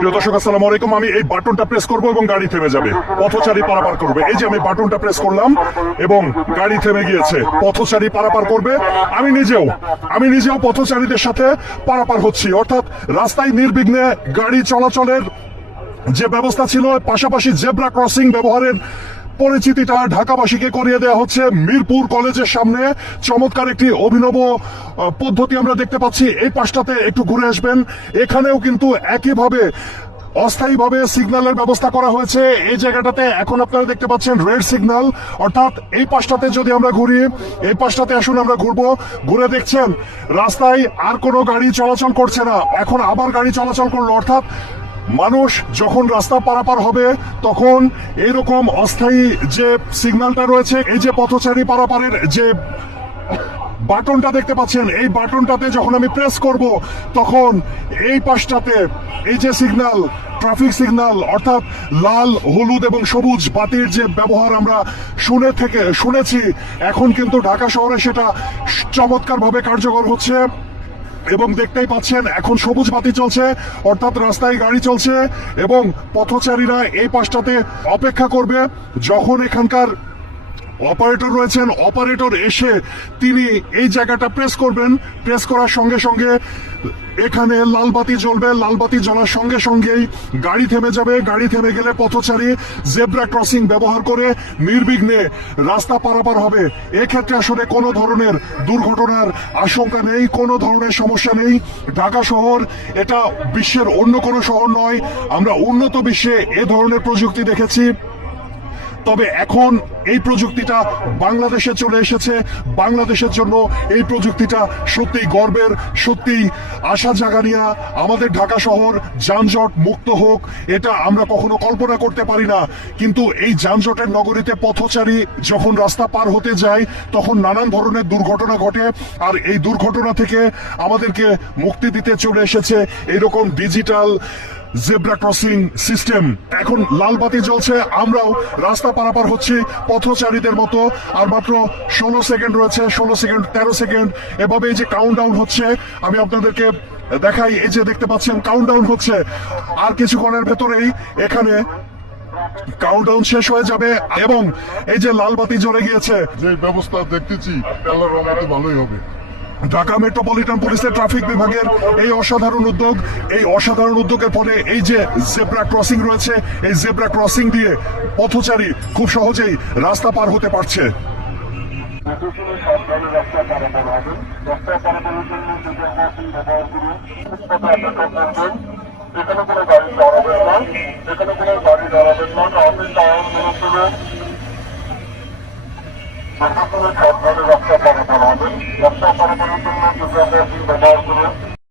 প্রিয় দর্শক, আসসালামু আলাইকুম। আমি এই বাটনটা প্রেস করব এবং গাড়ি থেমে যাবে, পথচারী পারাপার করবে। এই যে আমি বাটনটা প্রেস করলাম এবং গাড়ি থেমে গিয়েছে, পথচারী পারাপার করবে। আমি নিজেও পথচারীদের সাথে পারাপার হচ্ছি, অর্থাৎ রাস্তায় নির্বিঘ্নে গাড়ি চলাচলের যে ব্যবস্থা ছিল, পাশাপাশি জেব্রা ক্রসিং ব্যবহারের পরিচিতিটা ঢাকাবাসীকে করিয়ে দেওয়া হচ্ছে। মিরপুর কলেজের সামনে চমৎকার একটি অভিনব পদ্ধতি আমরা দেখতে পাচ্ছি। এই পাশটাতে একটু ঘুরে আসবেন, এখানেও কিন্তু একইভাবে অস্থায়ীভাবে সিগন্যালের ব্যবস্থা করা হয়েছে। এই জায়গাটাতে এখন আপনারা দেখতে পাচ্ছেন রেড সিগন্যাল, অর্থাৎ এই পাশটাতে যদি আমরা ঘুরি, এই পাশটাতে আসুন আমরা ঘুরবো। ঘুরে দেখছেন রাস্তায় আর কোনো গাড়ি চলাচল করছে না, এখন আবার গাড়ি চলাচল করলো। অর্থাৎ মানুষ যখন রাস্তা পারাপার হবে তখন এরকম অস্থায়ী যে সিগন্যালটা রয়েছে, এই যে পথচারী পারাপারের যে বাটনটা দেখতে পাচ্ছেন, এই বাটনটাতে যখন আমি প্রেস করব তখন এই পাশটাতে এই যে সিগন্যাল, ট্রাফিক সিগন্যাল, অর্থাৎ লাল, হলুদ এবং সবুজ বাতির যে ব্যবহার আমরা শুনেছি, এখন কিন্তু ঢাকা শহরে সেটা চমৎকারভাবে কার্যকর হচ্ছে। এবং দেখতেই পাচ্ছেন এখন সবুজ বাতি চলছে, অর্থাৎ রাস্তায় গাড়ি চলছে এবং পথচারীরা এই পাশটাতে অপেক্ষা করবে। যখন এখানকার অপারেটর রয়েছেন, অপারেটর এসে তিনি এই জায়গাটা প্রেস করবেন, প্রেস করার সঙ্গে সঙ্গে এখানে লাল বাতি জ্বলবে। লাল বাতি জ্বলার সঙ্গে সঙ্গেই গাড়ি থেমে যাবে। গাড়ি থেমে গেলে পথচারী জেব্রা ক্রসিং ব্যবহার করে নির্বিঘ্নে রাস্তা পারাপার হবে। এক্ষেত্রে আসলে কোনো ধরনের দুর্ঘটনার আশঙ্কা নেই, কোনো ধরনের সমস্যা নেই। ঢাকা শহর এটা বিশ্বের অন্য কোনো শহর নয়। আমরা উন্নত বিশ্বে এ ধরনের প্রযুক্তি দেখেছি, তবে এখন এই প্রযুক্তিটা বাংলাদেশে চলে এসেছে। বাংলাদেশের জন্য এই প্রযুক্তিটা সত্যিই গর্বের, সত্যিই আশা জাগানিয়া। আমাদের ঢাকা শহর যানজট মুক্ত হোক, এটা আমরা কখনো কল্পনা করতে পারি না, কিন্তু এই যানজটের নগরীতে পথচারী যখন রাস্তা পার হতে যায় তখন নানান ধরনের দুর্ঘটনা ঘটে। আর এই দুর্ঘটনা থেকে আমাদেরকে মুক্তি দিতে চলে এসেছে এরকম ডিজিটাল জেব্রা ক্রসিং সিস্টেম। এখন লাল বাতি জ্বলছে, আমরাও রাস্তা পারাপার হচ্ছি পথচারীদের মতো। আর মাত্র 16 সেকেন্ড রয়েছে, 16 সেকেন্ড, 13 সেকেন্ড, এভাবে এই যে কাউন্টডাউন হচ্ছে। আমি আপনাদেরকে দেখাই, এই যে দেখতে পাচ্ছেন কাউন্টডাউন হচ্ছে। আর কিছুক্ষণের ভেতরেই এখানে কাউন্টডাউন শেষ হয়ে যাবে এবং এই যে লাল বাতি জ্বলে গিয়েছে। যে ব্যবস্থা দেখতেছি আল্লাহর রহমতে ভালোই হবে। ঢাকা মেট্রোপলিটন পুলিশের ট্রাফিক বিভাগের এই অসাধারণ উদ্যোগের ফলে এই যে জেব্রা ক্রসিং রয়েছে, এই জেব্রা ক্রসিং দিয়ে পথচারী খুব সহজেই রাস্তা পার হতে পারছে। এখানে কোনো গাড়ি দাঁড়াবেন না, এখানে কোনো গাড়ি দাঁড়াবেন না, আপনি টায়ার মেরে ফেলে সাবধানে রাস্তা পারাপার হবে।